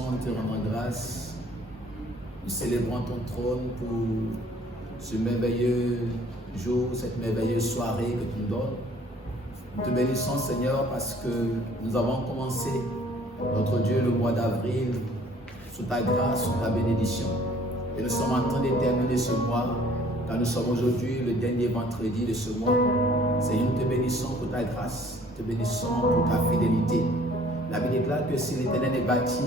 bénissons, nous te rendons grâce. Nous célébrons ton trône pour ce merveilleux jour, cette merveilleuse soirée que tu nous donnes. Nous te bénissons, Seigneur, parce que nous avons commencé, notre Dieu, le mois d'avril, sous ta grâce, sous ta bénédiction. Et nous sommes en train de terminer ce mois, car nous sommes aujourd'hui le dernier vendredi de ce mois. Seigneur, nous te bénissons pour ta grâce, nous te bénissons pour ta fidélité. La Bible déclare que si l'Éternel est bâti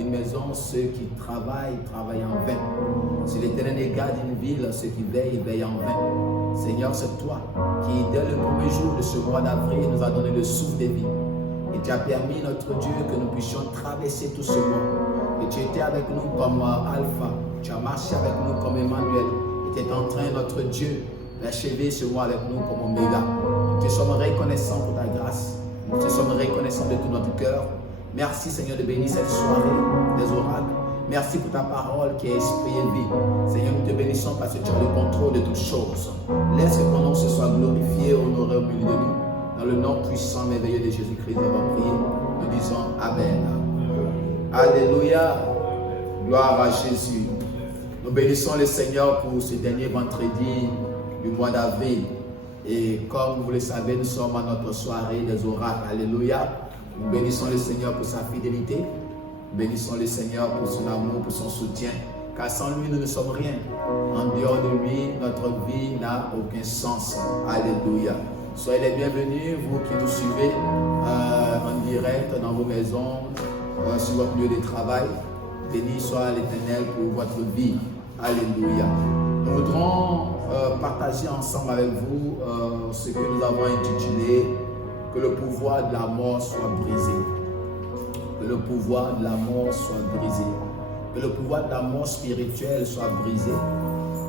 une maison, ceux qui travaillent en vain. Si l'Éternel garde une ville, ceux qui veillent en vain. Seigneur, c'est toi qui, dès le premier jour de ce mois d'avril, nous a donné le souffle de vie. Et tu as permis, notre Dieu, que nous puissions traverser tout ce mois. Et tu étais avec nous comme Alpha. Tu as marché avec nous comme Emmanuel. Et tu es en train, notre Dieu, d'achever ce mois avec nous comme Oméga. Nous te sommes reconnaissants pour ta grâce. Nous te sommes reconnaissants de tout notre cœur. Merci, Seigneur, de bénir cette soirée des oracles. Merci pour ta parole qui est esprit et vie. Seigneur, nous te bénissons parce que tu as le contrôle de toutes choses. Laisse que ton nom se soit glorifié, honoré au milieu de nous. Dans le nom puissant, merveilleux de Jésus-Christ, nous avons prié. Nous disons Amen. Alléluia. Gloire à Jésus. Nous bénissons le Seigneur pour ce dernier vendredi du mois d'avril. Et comme vous le savez, nous sommes à notre soirée des oracles. Alléluia. Nous bénissons le Seigneur pour sa fidélité. Nous bénissons le Seigneur pour son amour, pour son soutien. Car sans lui, nous ne sommes rien. En dehors de lui, notre vie n'a aucun sens. Alléluia. Soyez les bienvenus, vous qui nous suivez en direct dans vos maisons, sur votre lieu de travail. Béni soit l'Éternel pour votre vie. Alléluia. Nous voudrons partager ensemble avec vous ce que nous avons intitulé « Que le pouvoir de la mort soit brisé ». Que le pouvoir de la mort soit brisé. Que le pouvoir de la mort spirituelle soit brisé.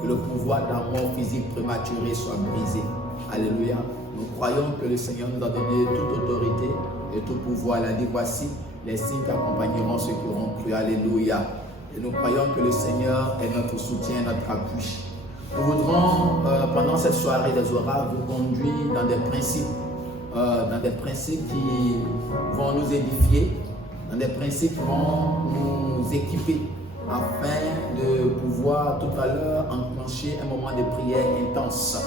Que le pouvoir de la mort physique prématurée soit brisé. Alléluia. Nous croyons que le Seigneur nous a donné toute autorité et tout pouvoir. Il a dit, voici les signes qui accompagneront ceux qui auront cru. Alléluia. Et nous croyons que le Seigneur est notre soutien, notre appui. Nous voudrons, pendant cette soirée des oracles, vous conduire dans des principes qui vont nous édifier, dans des principes qui vont nous équiper, afin de pouvoir tout à l'heure enclencher un moment de prière intense.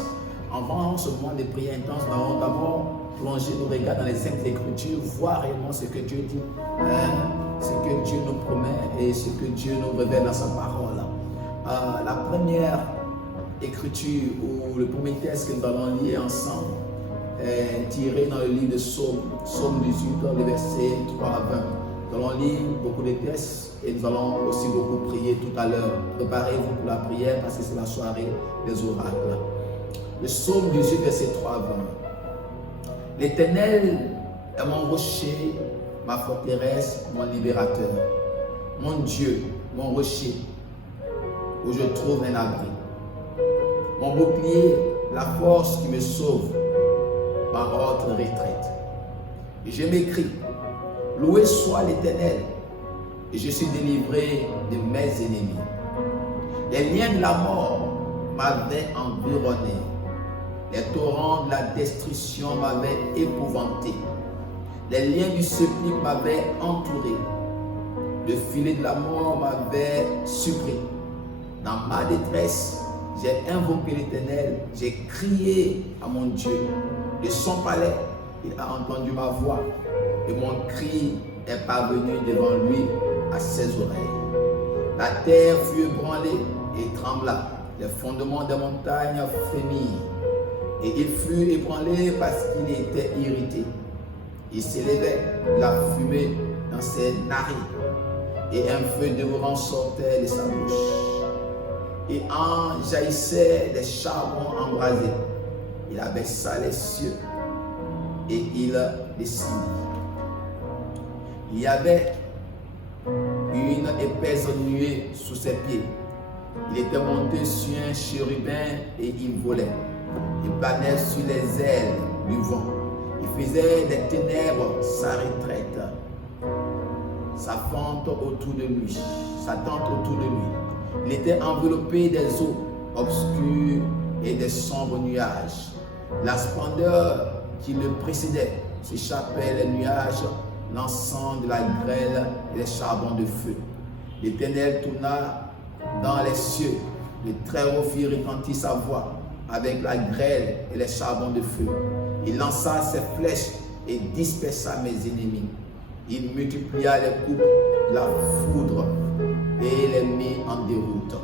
Avant ce moment de prière intense, nous allons d'abord plonger nos regards dans les Saintes Écritures, voir réellement ce que Dieu dit, ce que Dieu nous promet et ce que Dieu nous révèle dans sa parole. La première écriture ou le premier texte que nous allons lire ensemble est tiré dans le livre de Psaume 18, le verset 3 à 20. Nous allons lire beaucoup de textes et nous allons aussi beaucoup prier tout à l'heure. Préparez-vous pour la prière parce que c'est la soirée des oracles. Le Psaume 18, verset 3 à 20. L'Éternel est mon rocher, ma forteresse, mon libérateur. Mon Dieu, mon rocher, où je trouve un abri. Mon bouclier, la force qui me sauve, ma haute retraite. Et je m'écrie, loué soit l'Éternel, et je suis délivré de mes ennemis. Les liens de la mort m'avaient environné. Les torrents de la destruction m'avaient épouvanté. Les liens du supplice m'avaient entouré. Le filet de la mort m'avait surpris. Dans ma détresse, j'ai invoqué l'Éternel, j'ai crié à mon Dieu. De son palais, il a entendu ma voix et mon cri est parvenu devant lui à ses oreilles. La terre fut ébranlée et trembla. Les fondements des montagnes frémirent. Et il fut ébranlé parce qu'il était irrité. Il s'élevait la fumée dans ses narines et un feu dévorant sortait de sa bouche. Et en jaillissait des charbons embrasés. Il abaissa les cieux et il descendit. Il y avait une épaisse nuée sous ses pieds. Il était monté sur un chérubin et il volait. Il planait sur les ailes du vent. Il faisait des ténèbres sa retraite. Sa fente autour de lui, sa tente autour de lui. Il était enveloppé des eaux obscures et des sombres nuages. La splendeur qui le précédait s'échappait, les nuages l'encens de la grêle et les charbons de feu. L'Éternel tourna dans les cieux, le Très-Haut fit retentir sa voix avec la grêle et les charbons de feu. Il lança ses flèches et dispersa mes ennemis. Il multiplia les coups de la foudre et les mit en déroute.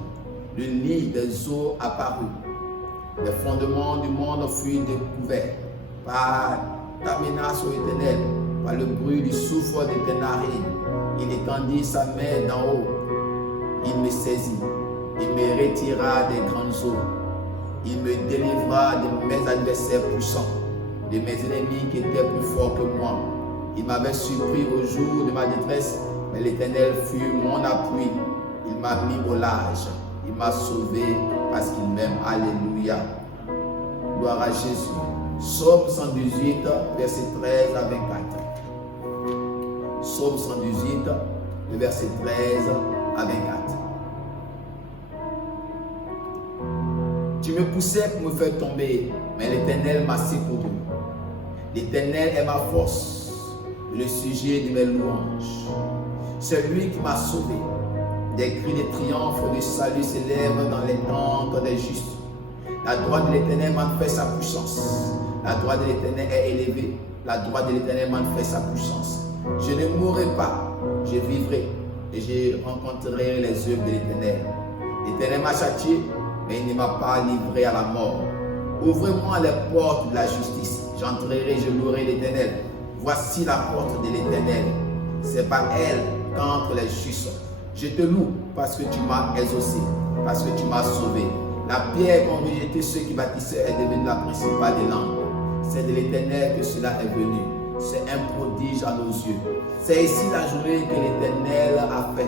Le lit des eaux apparut. Les fondements du monde furent découverts par ta menace, ô Éternel, par le bruit du souffle de tes narines. Il étendit sa main d'en haut. Il me saisit. Il me retira des grandes eaux. Il me délivra de mes adversaires puissants, de mes ennemis qui étaient plus forts que moi. Il m'avait surpris au jour de ma détresse, mais l'Éternel fut mon appui. Il m'a mis au large. Il m'a sauvé parce qu'il m'aime. Alléluia. Gloire à Jésus. Psaume 118, verset 13 à 24. Psaume 118, le verset 13 à 24. Tu me poussais pour me faire tomber, mais l'Éternel m'a secouru. L'Éternel est ma force, le sujet de mes louanges. C'est lui qui m'a sauvé. Des cris de triomphe et de salut s'élèvent dans les tentes des justes. La droite de l'Éternel manifeste sa puissance. La droite de l'Éternel est élevée. La droite de l'Éternel manifeste sa puissance. Je ne mourrai pas, je vivrai et je rencontrerai les œuvres de l'Éternel. L'Éternel m'a châtié, mais il ne m'a pas livré à la mort. Ouvrez-moi les portes de la justice. J'entrerai, je louerai l'Éternel. Voici la porte de l'Éternel. C'est par elle qu'entrent les justes. Je te loue parce que tu m'as exaucé, parce que tu m'as sauvé. La pierre qu'ont rejeté ceux qui bâtissaient est devenue la principale des langues. C'est de l'Éternel que cela est venu. C'est un prodige à nos yeux. C'est ici la journée que l'Éternel a faite.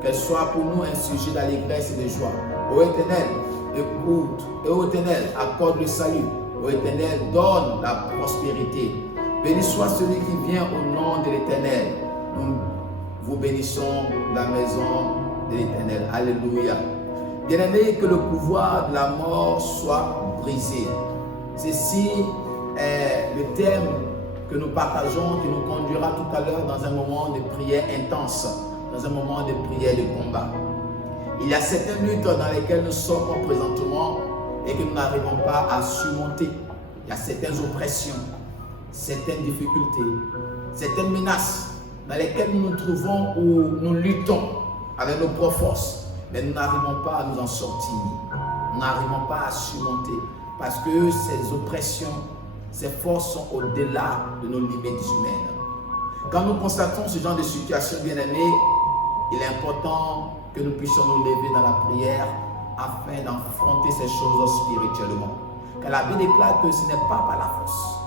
Qu'elle soit pour nous un sujet d'allégresse et de joie. Ô Éternel, écoute. Et ô Éternel, accorde le salut. Ô Éternel, donne la prospérité. Béni soit celui qui vient au nom de l'Éternel. Nous vous bénissons la maison de l'Éternel. Alléluia. Bien-aimé, que le pouvoir de la mort soit brisé. Ceci est le thème que nous partageons, qui nous conduira tout à l'heure dans un moment de prière intense, dans un moment de prière de combat. Il y a certaines luttes dans lesquelles nous sommes présentement et que nous n'arrivons pas à surmonter. Il y a certaines oppressions, certaines difficultés, certaines menaces dans lesquelles nous nous trouvons où nous luttons avec nos propres forces, mais nous n'arrivons pas à nous en sortir. Nous n'arrivons pas à surmonter parce que ces oppressions, ces forces sont au-delà de nos limites humaines. Quand nous constatons ce genre de situation, bien-aimés, il est important que nous puissions nous lever dans la prière afin d'affronter ces choses spirituellement. Car la Bible déclare que ce n'est pas par la force,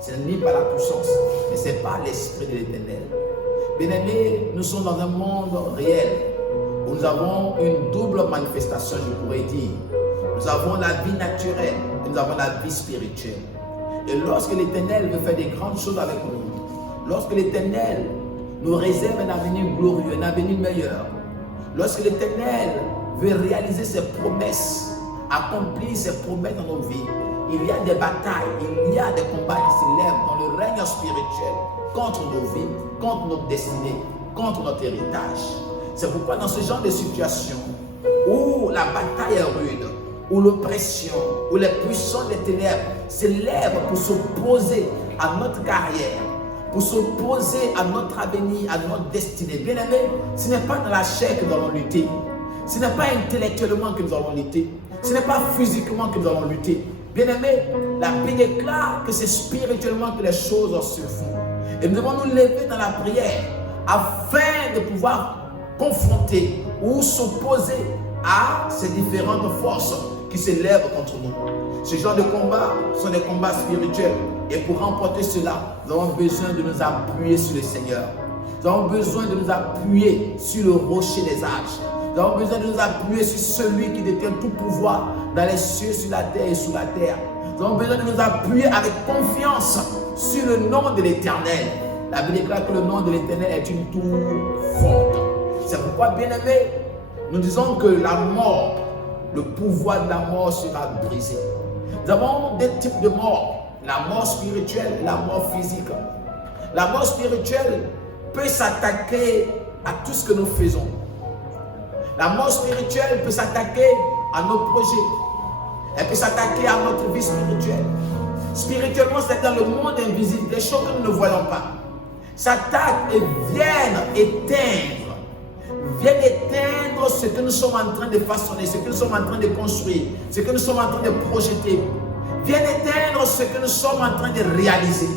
ce n'est ni par la puissance, mais c'est par l'Esprit de l'Éternel. Bien-aimés, nous sommes dans un monde réel où nous avons une double manifestation, je pourrais dire. Nous avons la vie naturelle et nous avons la vie spirituelle. Et lorsque l'Éternel veut faire des grandes choses avec nous, lorsque l'Éternel nous réserve un avenir glorieux, un avenir meilleur, lorsque l'Éternel veut réaliser ses promesses, accomplir ses promesses dans nos vies, il y a des batailles, il y a des combats qui s'élèvent dans le règne spirituel contre nos vies, contre notre destinée, contre notre héritage. C'est pourquoi dans ce genre de situation où la bataille est rude, où l'oppression, où les puissants des ténèbres s'élèvent pour s'opposer à notre carrière, pour s'opposer à notre avenir, à notre destinée. Bien aimé, ce n'est pas dans la chair que nous allons lutter, ce n'est pas intellectuellement que nous allons lutter, ce n'est pas physiquement que nous allons lutter. Bien aimé, la Bible déclare que c'est spirituellement que les choses se font. Et nous devons nous lever dans la prière afin de pouvoir confronter ou s'opposer à ces différentes forces qui s'élèvent contre nous. Ce genre de combats sont des combats spirituels. Et pour remporter cela, nous avons besoin de nous appuyer sur le Seigneur. Nous avons besoin de nous appuyer sur le rocher des âges. Nous avons besoin de nous appuyer sur celui qui détient tout pouvoir dans les cieux, sur la terre et sous la terre. Nous avons besoin de nous appuyer avec confiance sur le nom de l'Éternel. La Bible déclare que le nom de l'Éternel est une tour forte. C'est pourquoi, bien-aimés, nous disons que la mort, le pouvoir de la mort sera brisé. Nous avons deux types de mort, la mort spirituelle et la mort physique. La mort spirituelle peut s'attaquer à tout ce que nous faisons. La mort spirituelle peut s'attaquer à nos projets. Elle peut s'attaquer à notre vie spirituelle. Spirituellement, c'est dans le monde invisible, des choses que nous ne voyons pas. S'attaquent et viennent éteindre ce que nous sommes en train de façonner, ce que nous sommes en train de construire, ce que nous sommes en train de projeter. Viennent éteindre ce que nous sommes en train de réaliser.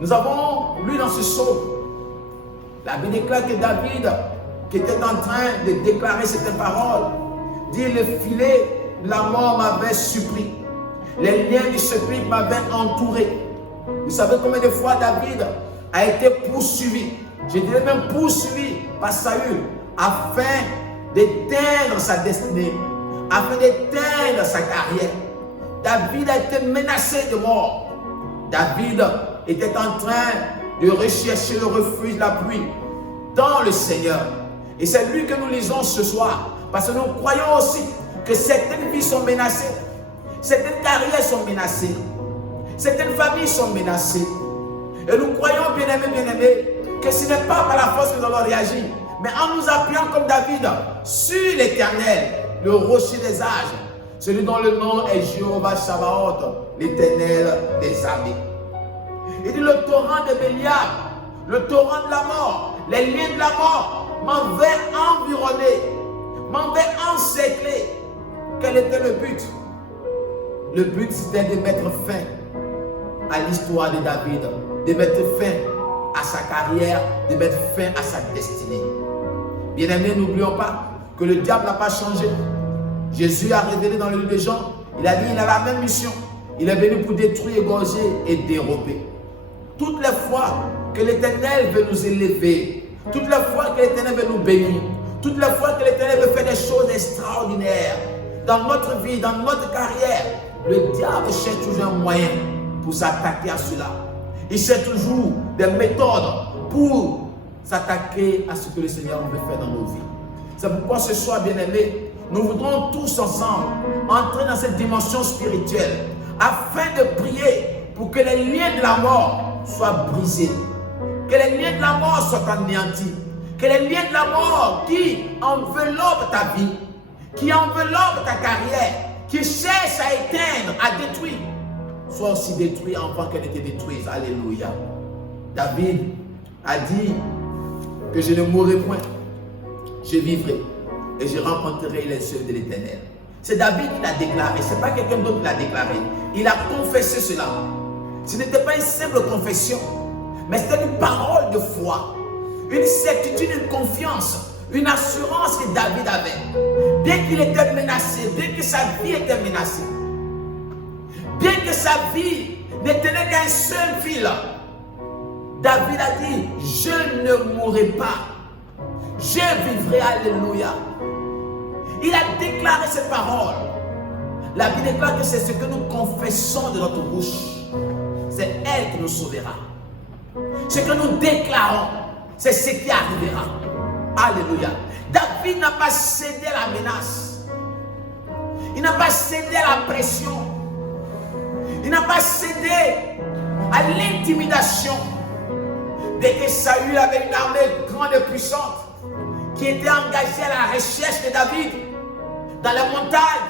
Nous avons lu dans ce psaume, la Bible déclare que David, qui était en train de déclarer cette parole, dit: le filet de la mort m'avait surpris, les liens du sépulcre m'avaient entouré. Vous savez combien de fois David a été poursuivi, je dirais même poursuivi par Saül, afin d'éteindre sa destinée, afin d'éteindre sa carrière. David a été menacé de mort. David était en train de rechercher le refuge de la pluie dans le Seigneur. Et c'est lui que nous lisons ce soir, parce que nous croyons aussi que certaines vies sont menacées, certaines carrières sont menacées, certaines familles sont menacées. Et nous croyons, bien-aimés, que ce n'est pas par la force que nous allons réagir, mais en nous appuyant comme David sur l'Éternel, le rocher des âges, celui dont le nom est Jéhovah Sabaoth, l'Éternel des armées. Il dit: le torrent de Béliar, le torrent de la mort, les liens de la mort m'avaient environné, m'avaient encerclé. Quel était le but? Le but, c'était de mettre fin à l'histoire de David, de mettre fin à sa carrière, de mettre fin à sa destinée. Bien-aimés, n'oublions pas que le diable n'a pas changé. Jésus a révélé dans le livre de Jean, il a dit: il a la même mission. Il est venu pour détruire, égorger et dérober. Toutes les fois que l'Éternel veut nous élever, toutes les fois que l'Éternel veut nous bénir, toutes les fois que l'Éternel veut faire des choses extraordinaires dans notre vie, dans notre carrière, le diable cherche toujours un moyen pour s'attaquer à cela. Il cherche toujours des méthodes pour s'attaquer à ce que le Seigneur veut faire dans nos vies. C'est pourquoi ce soir, bien-aimés, nous voudrons tous ensemble entrer dans cette dimension spirituelle afin de prier pour que les liens de la mort soient brisés, que les liens de la mort soient anéantis, que les liens de la mort qui enveloppent ta vie, qui enveloppent ta carrière, qui cherchent à éteindre, à détruire, soient aussi détruits avant qu'elles ne te détruisent. Alléluia. David a dit que je ne mourrai point, je vivrai et je rencontrerai les œuvres de l'Éternel. C'est David qui l'a déclaré, ce n'est pas quelqu'un d'autre qui l'a déclaré. Il a confessé cela. Ce n'était pas une simple confession, mais c'était une parole de foi, une certitude, une confiance, une assurance que David avait. Bien qu'il était menacé, bien que sa vie était menacée, bien que sa vie ne tenait qu'un seul fil, David a dit: je ne mourrai pas, je vivrai. Alléluia. Il a déclaré cette parole. La Bible déclare que c'est ce que nous confessons de notre bouche, c'est elle qui nous sauvera. Ce que nous déclarons, c'est ce qui arrivera. Alléluia. David n'a pas cédé à la menace. Il n'a pas cédé à la pression. Il n'a pas cédé à l'intimidation. Dès que Saül avait une armée grande et puissante qui était engagée à la recherche de David dans les montagnes,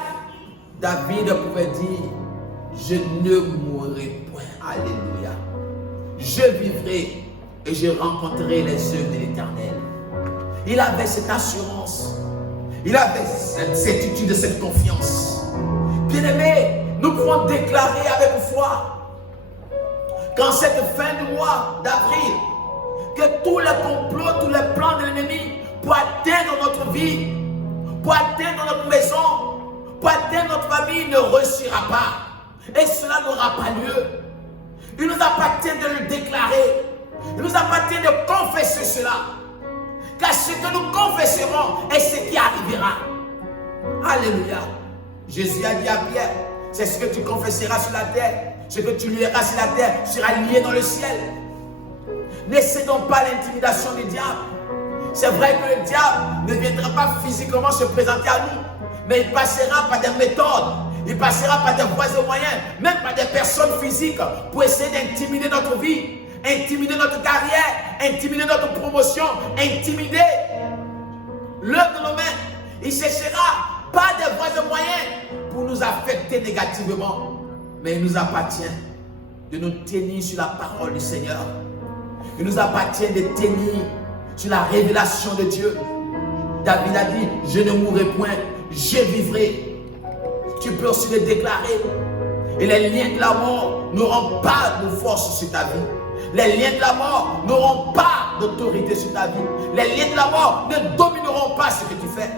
David pouvait dire: je ne mourrai point. Alléluia. Je vivrai et je rencontrerai les œuvres de l'Éternel. Il avait cette assurance. Il avait cette certitude, cette confiance. Bien-aimés, nous pouvons déclarer avec foi qu'en cette fin de mois d'avril, que tous les complots, tous les plans de l'ennemi pour atteindre notre vie, pour atteindre notre maison, pour atteindre notre famille ne réussira pas. Et cela n'aura pas lieu. Il nous appartient de le déclarer. Il nous appartient de confesser cela. Car ce que nous confesserons est ce qui arrivera. Alléluia. Jésus a dit à Pierre: c'est ce que tu confesseras sur la terre, ce que tu lieras sur la terre sera lié dans le ciel. Ne cédons pas à l'intimidation du diable. C'est vrai que le diable ne viendra pas physiquement se présenter à nous, mais il passera par des méthodes, il passera par des voies et moyens, même par des personnes physiques pour essayer d'intimider notre vie. intimider notre carrière, intimider notre promotion, intimider l'œuvre de nos mains. Il cherchera pas des voies et moyens pour nous affecter négativement. Mais il nous appartient de nous tenir sur la parole du Seigneur. Il nous appartient de tenir sur la révélation de Dieu. David a dit, je ne mourrai point, je vivrai. Tu peux aussi le déclarer. Et les liens de la mort n'auront pas de force sur ta vie. Les liens de la mort n'auront pas d'autorité sur ta vie. Les liens de la mort ne domineront pas ce que tu fais.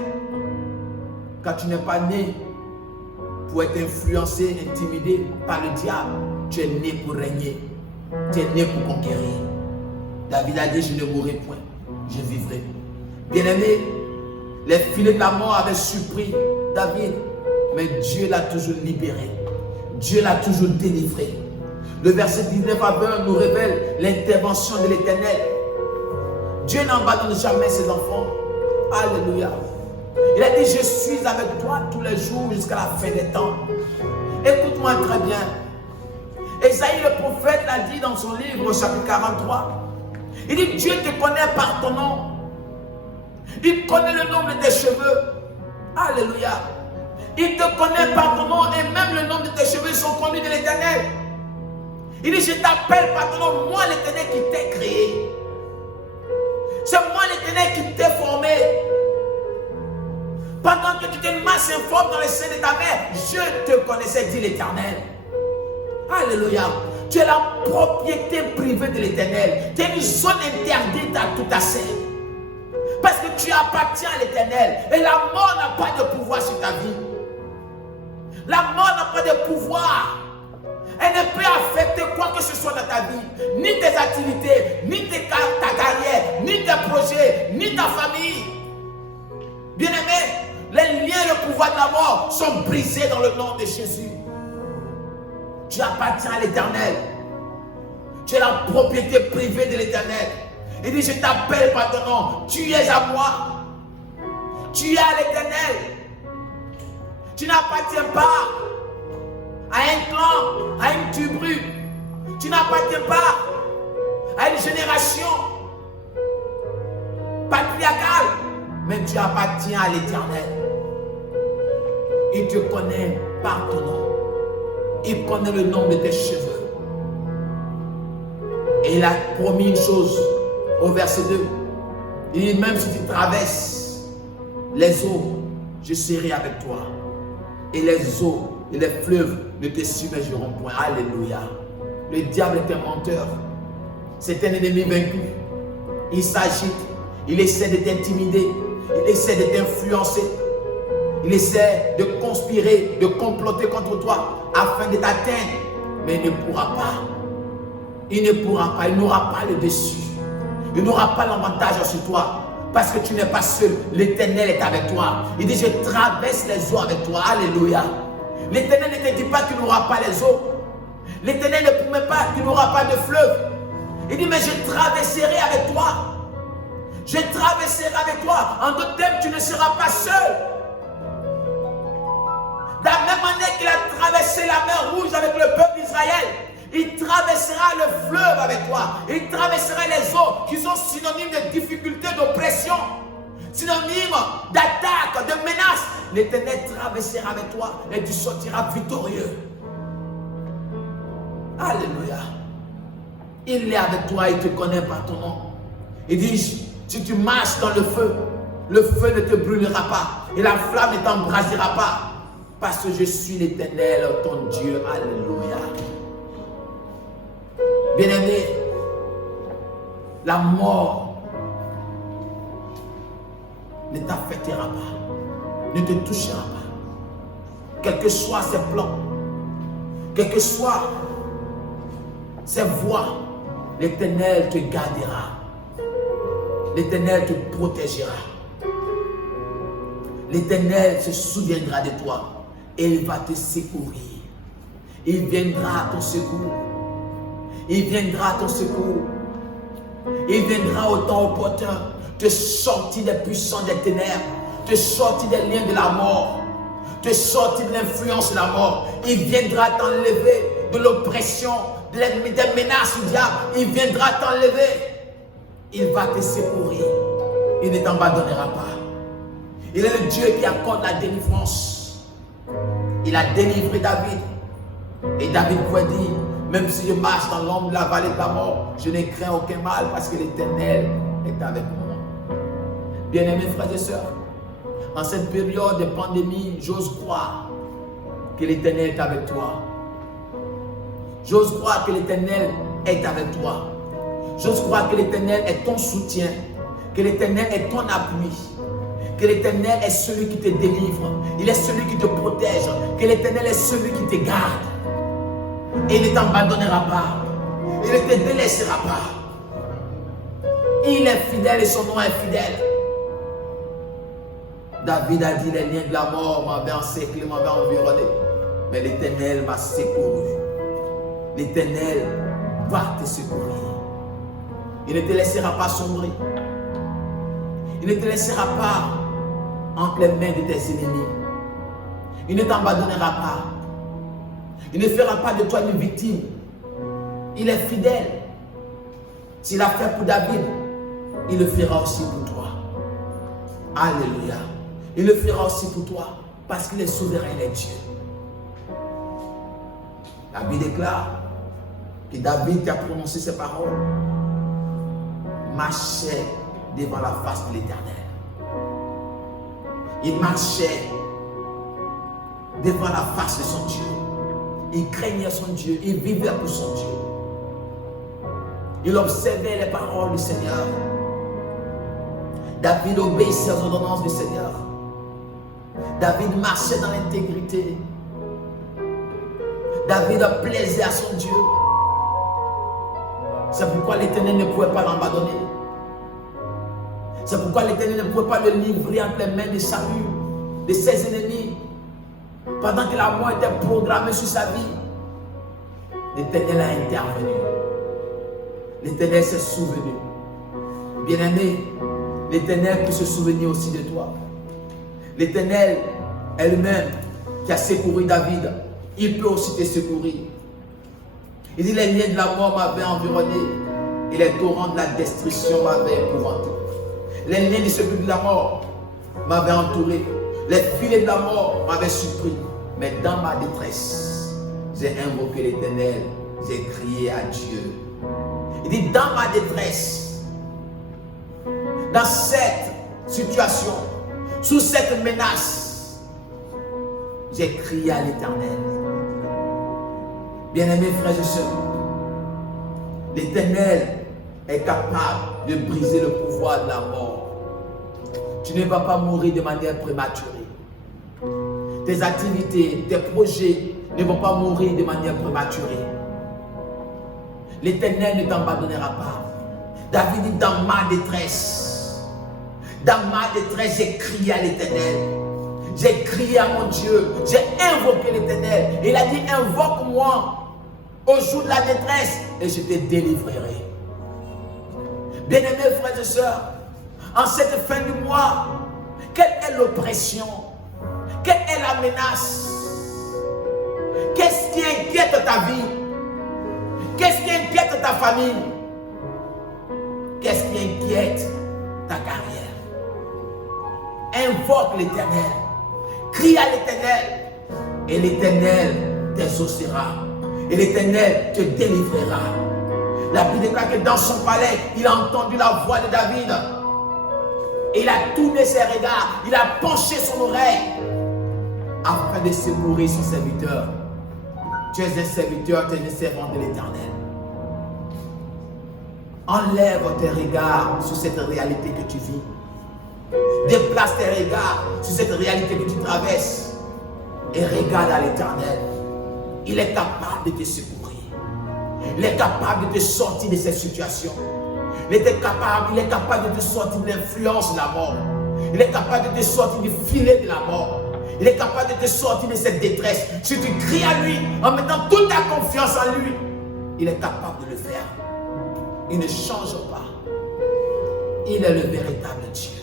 Quand tu n'es pas né pour être influencé, intimidé par le diable, tu es né pour régner. Tu es né pour conquérir. David a dit, je ne mourrai point, je vivrai. Bien-aimé, les filets de la mort avaient surpris David, mais Dieu l'a toujours libéré. Dieu l'a toujours délivré. Le verset 19 à 20 nous révèle l'intervention de l'Éternel. Dieu n'abandonne jamais ses enfants. Alléluia. Il a dit, je suis avec toi tous les jours jusqu'à la fin des temps. Écoute-moi très bien. Ésaïe le prophète l'a dit dans son livre au chapitre 43. Il dit, Dieu te connaît par ton nom. Il connaît le nombre de tes cheveux. Alléluia. Il te connaît par ton nom et même le nombre de tes cheveux sont connus de l'Éternel. Il dit, je t'appelle par ton nom, moi l'Éternel qui t'ai créé. C'est moi l'Éternel qui t'ai formé. Pendant que tu étais masse informe dans les seins de ta mère, je te connaissais, dit l'Éternel. Alléluia. Tu es la propriété privée de l'Éternel. Tu es une zone interdite à tout à fait. Parce que tu appartiens à l'Éternel. Et la mort n'a pas de pouvoir sur ta vie. La mort n'a pas de pouvoir. Elle ne peut affecter quoi que ce soit dans ta vie. Ni tes activités, ni ta carrière, ni tes projets, ni ta famille. Bien-aimé, les liens et le pouvoir de la mort sont brisés dans le nom de Jésus. Tu appartiens à l'Éternel. Tu es la propriété privée de l'Éternel. Il dit, je t'appelle par ton nom. Tu es à moi. Tu es à l'Éternel. Tu n'appartiens pas à un clan, à une tribu. Tu n'appartiens pas à une génération patriarcale. Mais tu appartiens à l'Éternel. Il te connaît par ton nom. Il connaît le nom de tes cheveux. Et il a promis une chose au verset 2. Il dit, même si tu traverses les eaux, je serai avec toi. Et les eaux et les fleuves ne te submergeront point. Alléluia. Le diable est un menteur. C'est un ennemi vaincu. Il s'agite. Il essaie de t'intimider. Il essaie de t'influencer. Il essaie de conspirer, de comploter contre toi afin de t'atteindre. Mais il ne pourra pas. Il ne pourra pas. Il n'aura pas le dessus. Il n'aura pas l'avantage sur toi. Parce que tu n'es pas seul. L'Éternel est avec toi. Il dit, je traverse les eaux avec toi. Alléluia. L'Éternel ne te dit pas qu'il n'aura pas les eaux. L'Éternel ne promet pas qu'il n'aura pas de fleuve. Il dit, mais je traverserai avec toi. Je traverserai avec toi. En d'autres termes, tu ne seras pas seul. De la même manière qu'il a traversé la mer Rouge avec le peuple d'Israël, il traversera le fleuve avec toi. Il traversera les eaux qui sont synonymes de difficultés, d'oppression, synonymes d'attaque, de menaces. L'Éternel traversera avec toi et tu sortiras victorieux. Alléluia. Il est avec toi, il te connaît par ton nom. Il dit, si tu marches dans le feu ne te brûlera pas et la flamme ne t'embrasera pas. Parce que je suis l'Éternel, ton Dieu. Alléluia. Bien-aimé, la mort ne t'affectera pas, ne te touchera pas. Quels que soient ses plans, quelles que soient ses voies, l'Éternel te gardera. L'Éternel te protégera. L'Éternel se souviendra de toi et il va te secourir. Il viendra à ton secours. Il viendra à ton secours. Il viendra au temps opportun te sortir des puissants des ténèbres, te sortir des liens de la mort, te sortir de l'influence de la mort. Il viendra t'enlever de l'oppression, des menaces du diable, il viendra t'enlever. Il va te secourir. Il ne t'abandonnera pas. Il est le Dieu qui accorde la délivrance. Il a délivré David. Et David pouvait dire, même si je marche dans l'ombre de la vallée de la mort, je ne crains aucun mal parce que l'Éternel est avec moi. Bien-aimés frères et sœurs, en cette période de pandémie, j'ose croire que l'Éternel est avec toi. J'ose croire que l'Éternel est avec toi. J'ose croire que l'Éternel est ton soutien, que l'Éternel est ton appui, que l'Éternel est celui qui te délivre, il est celui qui te protège, que l'Éternel est celui qui te garde. Et il ne t'abandonnera pas, il ne te délaissera pas. Il est fidèle et son nom est fidèle. David a dit, les liens de la mort m'avaient encerclé, m'avaient environné, mais l'Éternel m'a secouru. L'Éternel va te secourir. Il ne te laissera pas sombrer. Il ne te laissera pas entre les mains de tes ennemis. Il ne t'abandonnera pas. Il ne fera pas de toi une victime. Il est fidèle. S'il l'a fait pour David, il le fera aussi pour toi. Alléluia. Il le fera aussi pour toi parce qu'il est souverain, il est Dieu. La Bible déclare que David qui a prononcé ces paroles marchait devant la face de l'Éternel. Il marchait devant la face de son Dieu. Il craignait son Dieu, il vivait pour son Dieu. Il observait les paroles du Seigneur. David obéissait aux ordonnances du Seigneur. David marchait dans l'intégrité. David plaisait à son Dieu. C'est pourquoi l'Éternel ne pouvait pas l'abandonner. C'est pourquoi l'Éternel ne pouvait pas le livrer entre les mains de Saül, de ses ennemis. Pendant que la mort était programmée sur sa vie, l'Éternel a intervenu. L'Éternel s'est souvenu. Bien-aimé, l'Éternel peut se souvenir aussi de toi. L'Éternel est lui-même qui a secouru David. Il peut aussi te secourir. Il dit, les liens de la mort m'avaient environné et les torrents de la destruction m'avaient épouvanté. Les liens de celui de la mort m'avaient entouré. Les filets de la mort m'avaient surpris. Mais dans ma détresse, j'ai invoqué l'Éternel, j'ai crié à Dieu. Il dit, dans ma détresse, dans cette situation, sous cette menace, j'ai crié à l'Éternel. Bien-aimés frères et sœurs, l'Éternel est capable de briser le pouvoir de la mort. Tu ne vas pas mourir de manière prématurée. Tes activités, tes projets ne vont pas mourir de manière prématurée. L'Éternel ne t'abandonnera pas. David dit, dans ma détresse, j'ai crié à l'Éternel. J'ai crié à mon Dieu, j'ai invoqué l'Éternel. Il a dit, invoque-moi au jour de la détresse et je te délivrerai. Bien-aimés frères et sœurs, en cette fin du mois, quelle est l'oppression? Quelle est la menace? Qu'est-ce qui inquiète ta vie? Qu'est-ce qui inquiète ta famille? Qu'est-ce qui inquiète ta carrière? Invoque l'Éternel. Crie à l'Éternel. Et l'Éternel t'exaucera. Et l'Éternel te délivrera. La Bible déclare que dans son palais, il a entendu la voix de David. Et il a tourné ses regards. Il a penché son oreille afin de secourir son serviteur. Tu es un serviteur, tu es un servant de l'Éternel. Enlève tes regards sur cette réalité que tu vis. Déplace tes regards sur cette réalité que tu traverses. Et regarde à l'Éternel. Il est capable de te secourir. Il est capable de te sortir de cette situation. Il est capable de te sortir de l'influence de la mort. Il est capable de te sortir du filet de la mort. Il est capable de te sortir de cette détresse. Si tu cries à lui en mettant toute ta confiance en lui, il est capable de le faire. Il ne change pas. Il est le véritable Dieu.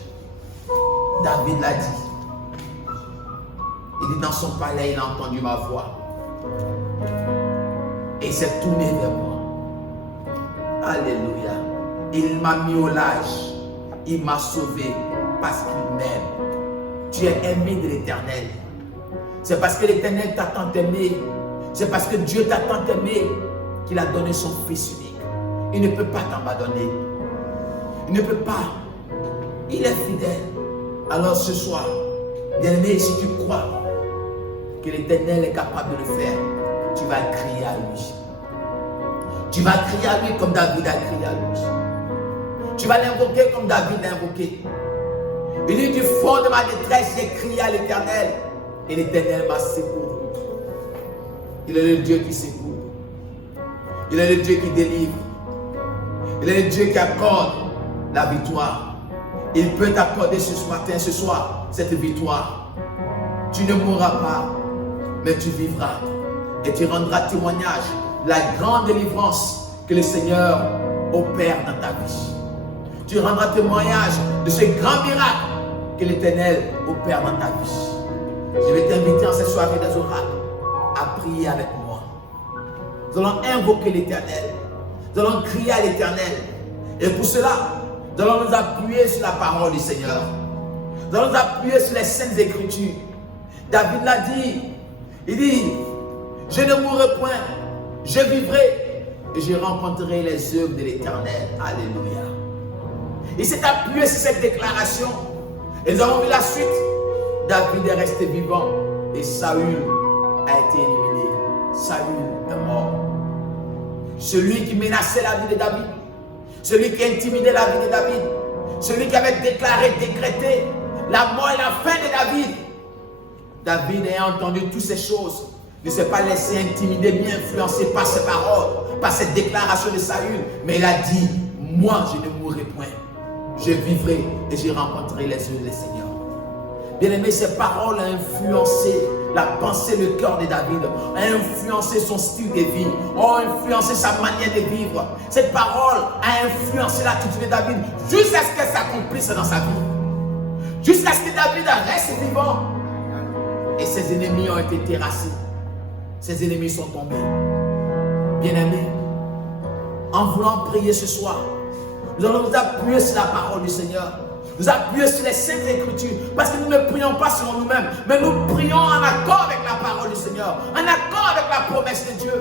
David l'a dit. Il dit, dans son palais, il a entendu ma voix. Et Et il s'est tourné vers moi. Alléluia. Il m'a mis au large. Il m'a sauvé parce qu'il m'aime. Tu es aimé de l'Éternel. C'est parce que l'Éternel t'a tant aimé. C'est parce que Dieu t'a tant aimé qu'il a donné son Fils unique. Il ne peut pas t'abandonner. Il ne peut pas. Il est fidèle. Alors ce soir, bien-aimé, si tu crois que l'Éternel est capable de le faire, tu vas crier à lui. Tu vas crier à lui comme David a crié à lui. Tu vas l'invoquer comme David l'a invoqué. Il dit, du fond de ma détresse, j'ai crié à l'Éternel. Et l'Éternel m'a secouru. Il est le Dieu qui secourt. Il est le Dieu qui délivre. Il est le Dieu qui accorde la victoire. Il peut t'accorder ce matin, ce soir, cette victoire. Tu ne mourras pas, mais tu vivras. Et tu rendras témoignage de la grande délivrance que le Seigneur opère dans ta vie. Tu rendras témoignage de ce grand miracle que l'Éternel opère dans ta vie. Je vais t'inviter en cette soirée des oracles à prier avec moi. Nous allons invoquer l'Éternel. Nous allons crier à l'Éternel. Et pour cela, nous allons nous appuyer sur la parole du Seigneur. Nous allons nous appuyer sur les saintes écritures. David l'a dit. Il dit, je ne mourrai point, je vivrai et je rencontrerai les œuvres de l'Éternel. Alléluia. Il s'est appuyé sur cette déclaration. Et nous avons vu la suite. David est resté vivant et Saül a été éliminé. Saül est mort. Celui qui menaçait la vie de David, celui qui intimidait la vie de David, celui qui avait déclaré, décrété la mort et la fin de David. David ayant entendu toutes ces choses, ne s'est pas laissé intimider ni influencer par ses paroles, par cette déclaration de Saül, mais il a dit, moi je ne mourrai point, je vivrai et je rencontrerai les yeux du Seigneur. Bien-aimé, ces paroles ont influencé la pensée, le cœur de David, a influencé son style de vie, ont influencé sa manière de vivre. Cette parole a influencé l'attitude de David jusqu'à ce qu'elle s'accomplisse dans sa vie. Jusqu'à ce que David reste vivant. Et ses ennemis ont été terrassés. Ses ennemis sont tombés. Bien-aimés, en voulant prier ce soir, nous allons nous appuyer sur la parole du Seigneur. Nous appuyer sur les saintes écritures. Parce que nous ne prions pas selon nous-mêmes, mais nous prions en accord avec la parole du Seigneur. En accord avec la promesse de Dieu.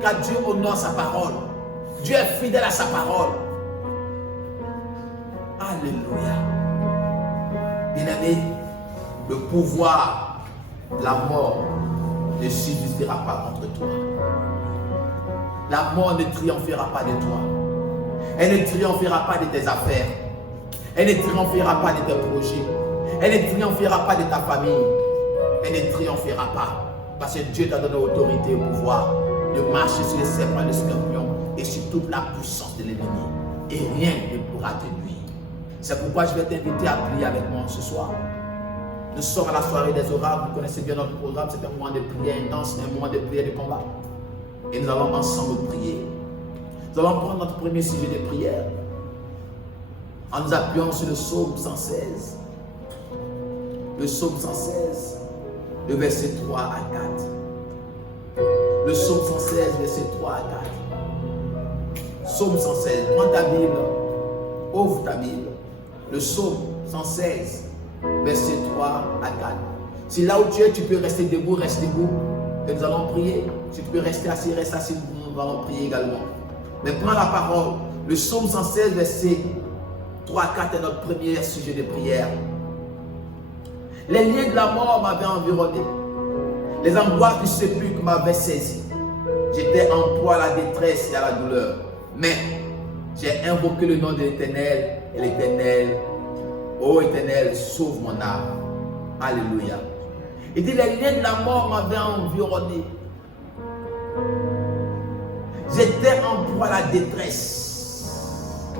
Car Dieu honore sa parole. Dieu est fidèle à sa parole. Alléluia. Bien-aimés, le pouvoir de la mort ne subsistera pas contre toi. La mort ne triomphera pas de toi. Elle ne triomphera pas de tes affaires. Elle ne triomphera pas de tes projets. Elle ne triomphera pas de ta famille. Elle ne triomphera pas. Parce que Dieu t'a donné l'autorité et le pouvoir de marcher sur les serpents et les scorpions et sur toute la puissance de l'ennemi. Et rien ne pourra te nuire. C'est pourquoi je vais t'inviter à prier avec moi ce soir. Nous sommes à la soirée des oracles. Vous connaissez bien notre programme. C'est un moment de prière intense, un moment de prière de combat. Et nous allons ensemble prier. Nous allons prendre notre premier sujet de prière en nous appuyant sur le psaume 116. Le psaume 116, le verset 3 à 4. Le psaume 116, verset 3 à 4. Psaume 116, prends ta Bible, ouvre ta Bible. Le psaume 116, verset 3 à 4. Si là où tu es, tu peux rester debout, reste debout. Et nous allons prier. Si tu peux rester assis, reste assis. Nous allons prier également. Mais prends la parole. Le psaume 116, verset 3 à 4 est notre premier sujet de prière. Les liens de la mort m'avaient environné. Les angoisses du sépulcre m'avaient saisi. J'étais en proie à la détresse et à la douleur. Mais j'ai invoqué le nom de l'Éternel. Et l'Éternel, ô Éternel, sauve mon âme. Alléluia. Il dit, les liens de la mort m'avaient environné. J'étais en proie à la détresse,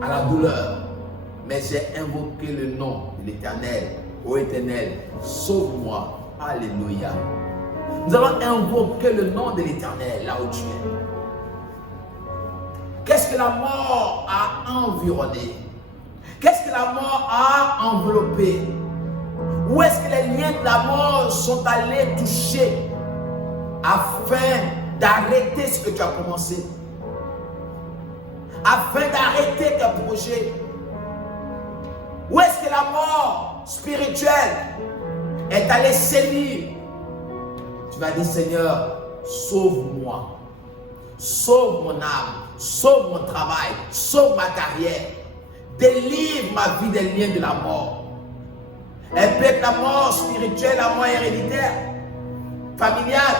à la douleur. Mais j'ai invoqué le nom de l'Éternel. Ô Éternel, sauve-moi. Alléluia. Nous allons invoquer le nom de l'Éternel là où tu es. Qu'est-ce que la mort a environné? Qu'est-ce que la mort a enveloppé? Où est-ce que les liens de la mort sont allés toucher afin d'arrêter ce que tu as commencé, afin d'arrêter tes projets. Où est-ce que la mort spirituelle est allée sévir? Tu vas dire, Seigneur, sauve-moi, sauve mon âme, sauve mon travail, sauve ma carrière, délivre ma vie des liens de la mort. Elle peut être la mort spirituelle, la mort héréditaire, familiale,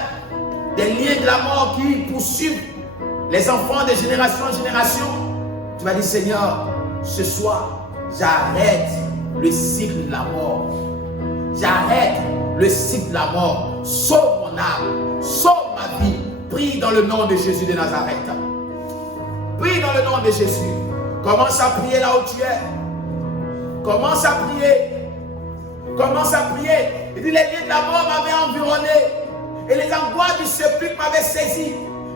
des liens de la mort qui poursuivent les enfants de génération en génération. Tu vas dire, Seigneur, ce soir, j'arrête le cycle de la mort. J'arrête le cycle de la mort. Sauve mon âme, sauve ma vie. Prie dans le nom de Jésus de Nazareth. Prie dans le nom de Jésus. Commence à prier là où tu es. Commence à prier. Commence à prier. Il dit, les liens de la mort m'avaient environné. Et les angoisses du sépulcre m'avaient saisi.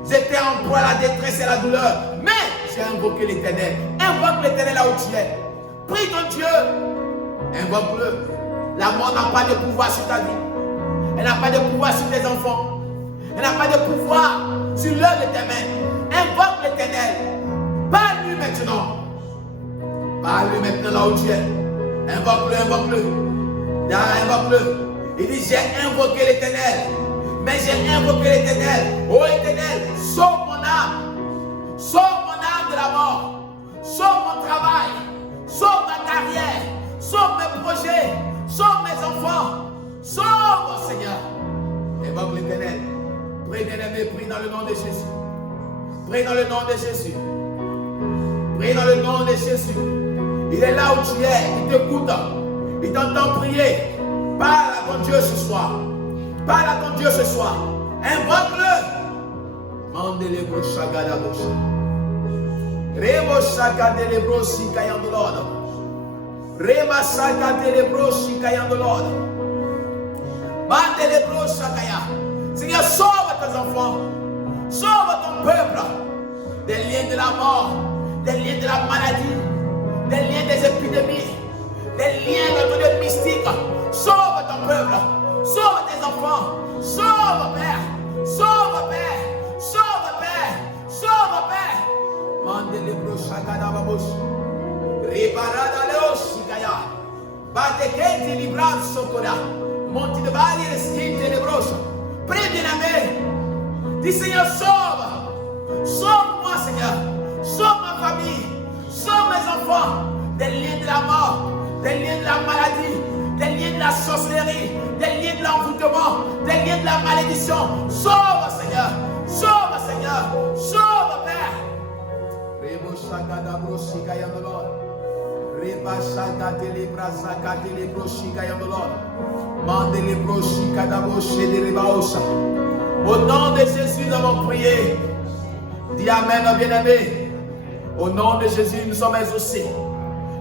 J'étais en proie à la détresse et à la douleur. Mais j'ai invoqué l'Éternel. Invoque l'Éternel là où tu es. Prie ton Dieu. Invoque-le. La mort n'a pas de pouvoir sur ta vie. Elle n'a pas de pouvoir sur tes enfants. Elle n'a pas de pouvoir sur l'œuvre de tes mains. Invoque l'Éternel. Parle-lui maintenant. Parle-lui maintenant là où tu es. Invoque-le, invoque-le. Invoque-le. Il dit, j'ai invoqué l'Éternel. Mais j'ai invoqué l'Éternel. Oh Éternel, sauve mon âme. Sauve mon âme de la mort. Sauve mon travail. Sauve ma carrière. Sauve mes projets. Sauve mes enfants. Sauve, Seigneur. Invoque l'Éternel. Prie, bien-aimé, prie dans le nom de Jésus. Prie dans le nom de Jésus. Prie dans le nom de Jésus. Il est là où tu es. Il t'écoute. Il t'entend prier. Parle à ton Dieu ce soir. Parle à ton Dieu ce soir. Invoque-le. Mandelebo shagada bosha. Rebo shagada si kayandolona. Reba shagada si kayandolona. Mandelebo shagaya. Seigneur, sauve tes enfants. Sauve ton peuple. Des liens de la mort. Des liens de la maladie. Des liens des épidémies. Des liens de mystique. Sauve ton peuple. Sauve tes enfants. Sauve, Père. Sauve, Père. Sauve, Père. Sauve, Père. Mandele broshagada babush. Ribarada leoshikaya. Batekenti libran sokoda. Monti de bali reskinte de brosha. Prie, bien-aimé. Dis, Seigneur, sauve. Sauve-moi, Seigneur. Sauve ma famille. Sauve mes enfants. Des liens de la mort. Des liens de la maladie. Des liens de la sorcellerie, des liens de l'envoûtement, des liens de la malédiction. Sauve, Seigneur. Sauve, Seigneur. Sauve, Père. Rebo shagada broshika yandolor. Reba shagade le brasaka de le broshika yandolor. Mande le broshika da broshe de rebaosha. Au nom de Jésus, nous avons prié. Dis Amen, bien-aimé. Au nom de Jésus, nous sommes exaucés.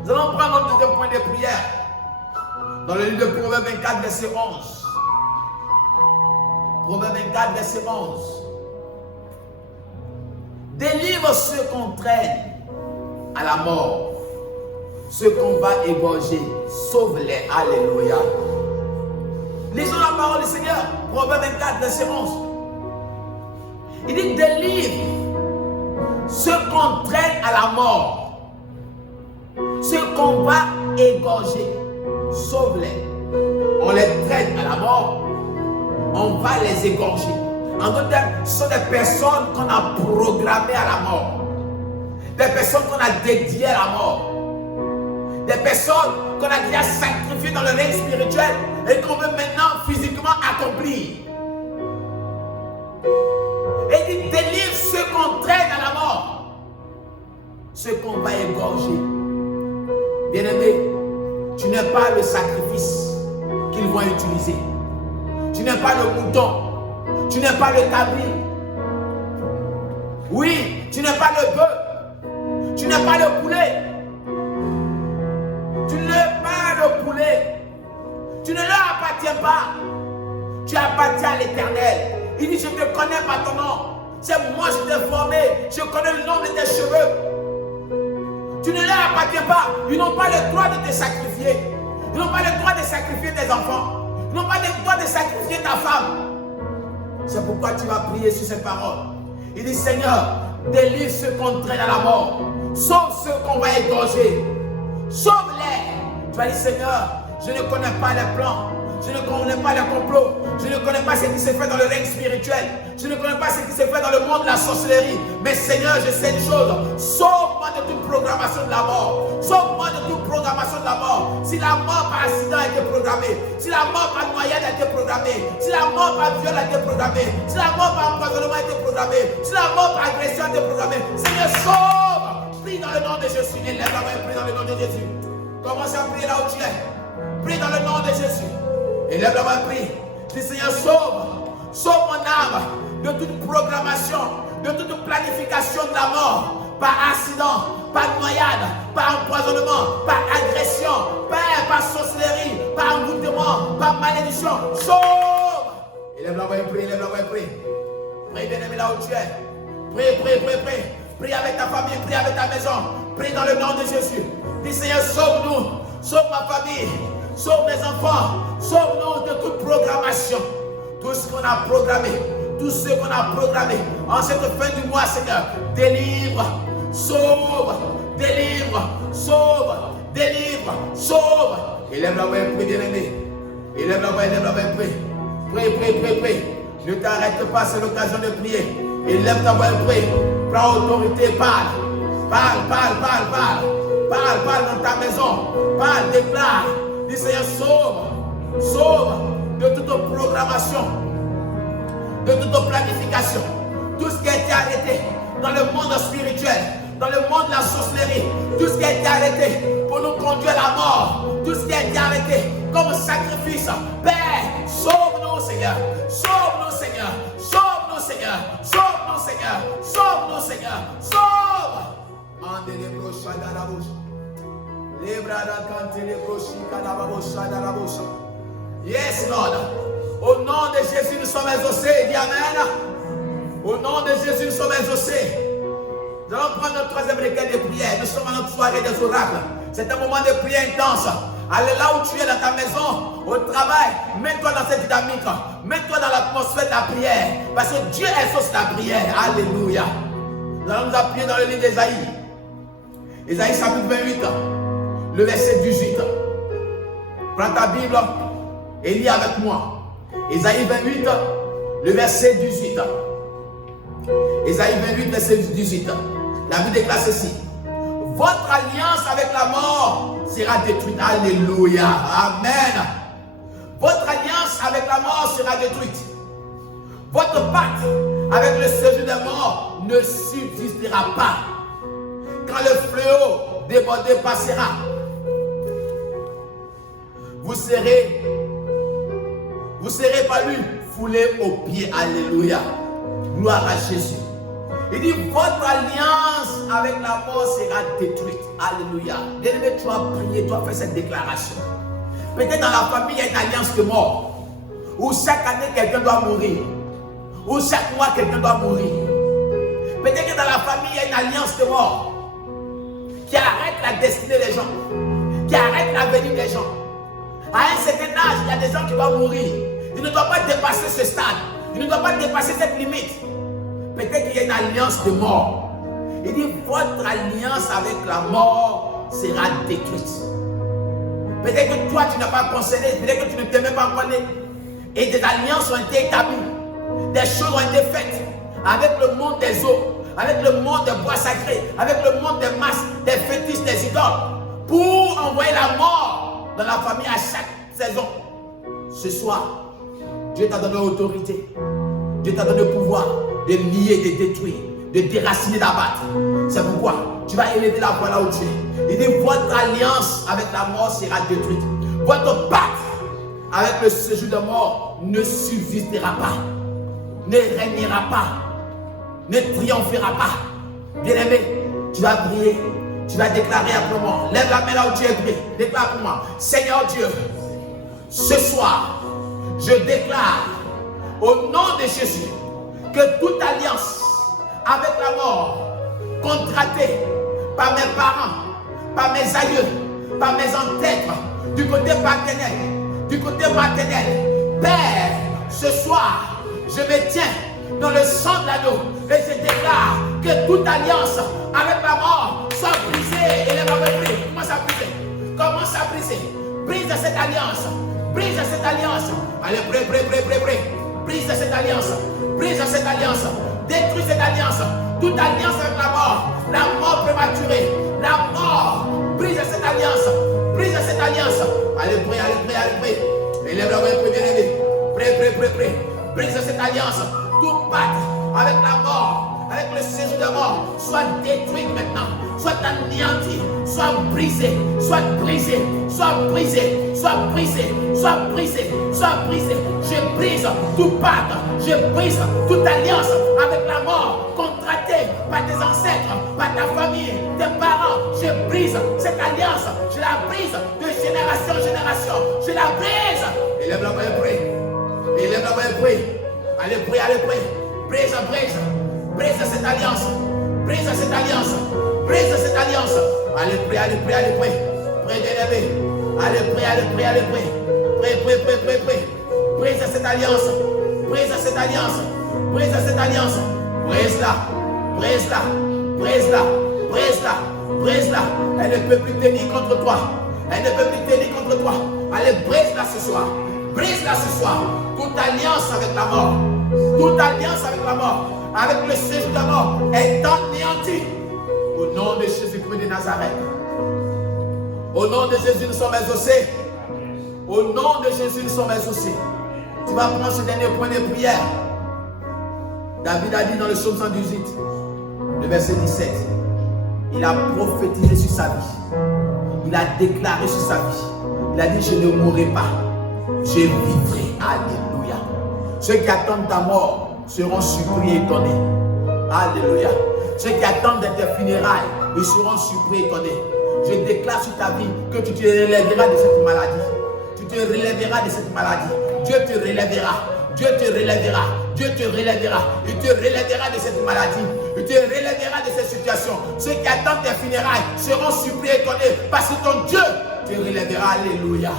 Nous allons prendre notre deuxième point de prière. Dans le livre de Proverbe 24, verset 11. Proverbe 24, verset 11. Délivre ceux qu'on traîne à la mort, ceux qu'on va égorger, sauve-les. Alléluia. Lisons la parole du Seigneur. Proverbe 24, verset 11. Il dit, délivre ceux qu'on traîne à la mort, ceux qu'on va égorger. Sauve-les. On les traîne à la mort. On va les égorger. En d'autres termes, ce sont des personnes qu'on a programmées à la mort. Des personnes qu'on a dédiées à la mort. Des personnes qu'on a déjà sacrifiées dans le règne spirituel et qu'on veut maintenant physiquement accomplir. Et il délivre ceux qu'on traîne à la mort. Ceux qu'on va égorger. Bien-aimé, tu n'es pas le sacrifice qu'ils vont utiliser. Tu n'es pas le mouton. Tu n'es pas le cabri. Oui, tu n'es pas le bœuf. Tu n'es pas le poulet. Tu n'es pas le poulet. Tu ne leur appartiens pas. Tu appartiens à l'Éternel. Il dit, je ne te connais pas ton nom. C'est moi qui t'ai formé. Je connais le nom de tes cheveux. Tu ne leur appartiens pas. Ils n'ont pas le droit de te sacrifier. Ils n'ont pas le droit de sacrifier tes enfants. Ils n'ont pas le droit de sacrifier ta femme. C'est pourquoi tu vas prier sur cette parole. Il dit, Seigneur, délivre ceux qu'on traîne à la mort. Sauve ceux qu'on va égorger. Sauve-les. Tu vas dire, Seigneur, je ne connais pas les plans. Je ne connais pas les complots. Je ne connais pas ce qui s'est fait dans le règne spirituel. Je ne connais pas ce qui s'est fait dans le monde de la sorcellerie. Mais Seigneur, je sais une chose. Sauve-moi de toute programmation de la mort. Sauve-moi de toute programmation de la mort. Si la mort par accident a été programmée, si la mort par noyade a été programmée, si la mort par viol a été programmée, si la mort par empoisonnement a été programmée, si la mort par agression a été programmée, Seigneur, sauve. Prie dans le nom de Jésus. Élève la main, prie dans le nom de Jésus. Commence à prier là où tu es. Prie dans le nom de Jésus. Élève la main, prie. Dis, Seigneur, sauve mon âme de toute programmation, de toute planification de la mort, par accident, par noyade, par empoisonnement, par agression, par sorcellerie, par envoûtement, par malédiction. Sauve. Élève la main, prie, élève la main, prie. Prie, bien-aimé, là où tu es. Prie, prie, prie, prie. Prie avec ta famille, prie avec ta maison. Prie dans le nom de Jésus. Dis, Seigneur, sauve-nous, sauve ma famille. Sauve mes enfants, sauve-nous de toute programmation. Tout ce qu'on a programmé, tout ce qu'on a programmé en cette fin du mois, Seigneur, délivre, sauve, délivre, sauve, délivre, sauve. Élève la main, prie, bien-aimé. Élève la main, prie. Prie, prie, prie, prie. Ne t'arrête pas, c'est l'occasion de prier. Élève ta main, prie. Prends autorité, parle. Parle dans ta maison. Parle, déclare. Dis, Seigneur, sauve de toute programmation, de toute planification, tout ce qui a été arrêté dans le monde spirituel, dans le monde de la sorcellerie, tout ce qui a été arrêté pour nous conduire à la mort, tout ce qui a été arrêté comme sacrifice. Père, sauve-nous, Seigneur, sauve-nous, Seigneur, sauve-nous, Seigneur, sauve-nous, Seigneur, sauve-nous, Seigneur, sauve. Mandez les broches dans la bouche. Yes, Lord. Au nom de Jésus, nous sommes exaucés. Dis Amen. Au nom de Jésus, nous sommes exaucés. Nous allons prendre notre troisième requête de prière. Nous sommes à notre soirée des oracles. C'est un moment de prière intense. Allez là où tu es, dans ta maison, au travail. Mets-toi dans cette dynamique. Mets-toi dans l'atmosphère de la prière. Parce que Dieu exauce la prière. Alléluia. Nous allons nous appuyer dans le livre d'Ésaïe. Ésaïe chapitre 28. Le verset 18. Prends ta Bible et lis avec moi. Ésaïe 28, le verset 18. Ésaïe 28, verset 18. La Bible déclare ceci. Votre alliance avec la mort sera détruite. Alléluia. Amen. Votre alliance avec la mort sera détruite. Votre pacte avec le séjour des morts ne subsistera pas. Quand le fléau débordé passera, vous serez par lui foulé aux pieds. Alléluia. Gloire à Jésus. Il dit, votre alliance avec la mort sera détruite. Alléluia. Bien-aimé, tu as prié, tu as fait cette déclaration. Peut-être dans la famille, il y a une alliance de mort. Où chaque année, quelqu'un doit mourir. Où chaque mois, quelqu'un doit mourir. Peut-être que dans la famille, il y a une alliance de mort qui arrête la destinée des gens, qui arrête l'avenir des gens. À un certain âge, il y a des gens qui doivent mourir. Ils ne doivent pas dépasser ce stade. Ils ne doivent pas dépasser cette limite. Peut-être qu'il y a une alliance de mort. Il dit, votre alliance avec la mort sera détruite. Peut-être que toi, tu n'as pas concerné. Peut-être que tu ne t'es même pas connu. Et des alliances ont été établies. Des choses ont été faites avec le monde des eaux, avec le monde des bois sacrés, avec le monde des masses, des fétiches, des idoles, pour envoyer la mort dans la famille à chaque saison. Ce soir, Dieu t'a donné autorité. Dieu t'a donné le pouvoir de lier, de détruire, de déraciner, d'abattre. C'est pourquoi tu vas élever la voix là où tu es. Il dit, votre alliance avec la mort sera détruite. Votre pacte avec le séjour de mort ne subsistera pas, ne régnera pas, ne triomphera pas. Bien-aimé, tu vas prier, tu vas déclarer après moi. Lève la main là où tu es prié. Déclare pour moi. Seigneur Dieu, ce soir, je déclare au nom de Jésus que toute alliance avec la mort contractée par mes parents, par mes aïeux, par mes ancêtres, du côté paternel, du côté maternel, Père, ce soir, Je me tiens dans le sang de l'agneau et je déclare que toute alliance avec la mort soit brisée. Et les mamans brillent. Commence à briser. Commence à briser. Brise cette alliance. Brise cette alliance. Allez, prie. Brise cette alliance. Brise cette alliance. Détruis cette alliance. Toute alliance avec la mort prématurée, la mort. Brise cette alliance. Brise cette alliance. Allez, prie. Élève la main, bien-aimé. Prie. Brise cette alliance. Tout pacte avec la mort, avec le séjour de mort, soit détruit maintenant, soit anéanti, soit brisé. Je brise tout pacte, je brise toute alliance avec la mort, contractée par tes ancêtres, par ta famille, tes parents. Je brise cette alliance, je la brise de génération en génération, je la brise. Élève la main et prie. Allez, prie. Brise cette alliance. Allez, prie. Prie, bien-aimé. Allez, prie. Brise cette alliance. Brise-la. Elle ne peut plus tenir contre toi. Allez, brise-la ce soir. Toute alliance avec la mort, avec le séjour de la mort, est anéantie. Au nom de Jésus-Christ de Nazareth. Au nom de Jésus, nous sommes exaucés. Tu vas prendre ce dernier point de prière. David a dit dans le psaume 118, le verset 17, il a prophétisé sur sa vie. Il a déclaré sur sa vie. Il a dit, je ne mourrai pas. Je vivrai. Alléluia. Ceux qui attendent ta mort seront surpris et étonnés. Alléluia. Ceux qui attendent de tes funérailles, ils seront surpris et étonnés. Je déclare sur ta vie que tu te relèveras de cette maladie. Dieu te relèvera. Il te relèvera de cette maladie. Il te relèvera de cette situation. Ceux qui attendent tes funérailles seront surpris et étonnés parce que ton Dieu te relèvera. Alléluia.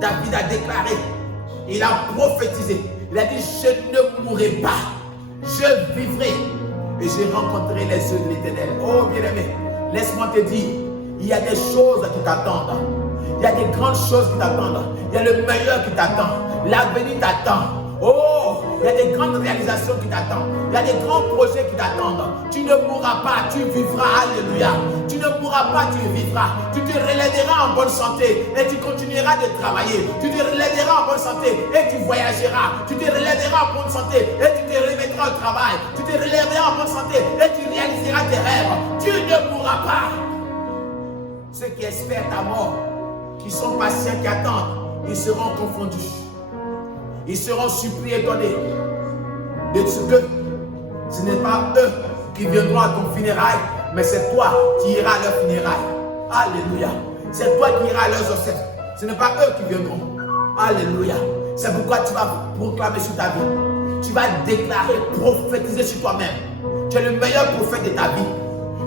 David a déclaré, il a prophétisé, il a dit, je ne mourrai pas, je vivrai et je rencontrerai les yeux de l'Éternel. Oh bien-aimé, laisse-moi te dire, il y a des choses qui t'attendent, il y a des grandes choses qui t'attendent, il y a le meilleur qui t'attend, l'avenir t'attend. Oh, il y a des grandes réalisations qui t'attendent. Il y a des grands projets qui t'attendent. Tu ne mourras pas, tu vivras. Alléluia. Tu ne mourras pas, tu vivras. Tu te relèveras en bonne santé et tu continueras de travailler. Tu te relèveras en bonne santé et tu voyageras. Tu te relèveras en bonne santé et tu te remettras au travail. Tu te relèveras en bonne santé et tu réaliseras tes rêves. Tu ne mourras pas. Ceux qui espèrent ta mort, qui sont patients, qui attendent, ils seront confondus. Ils seront surpris et étonnés de ce que ce n'est pas eux qui viendront à ton funérail, mais c'est toi qui iras à leur funérail. Alléluia. C'est toi qui iras à leurs obsèques. Ce n'est pas eux qui viendront. Alléluia. C'est pourquoi tu vas proclamer sur ta vie. Tu vas déclarer, prophétiser sur toi-même. Tu es le meilleur prophète de ta vie.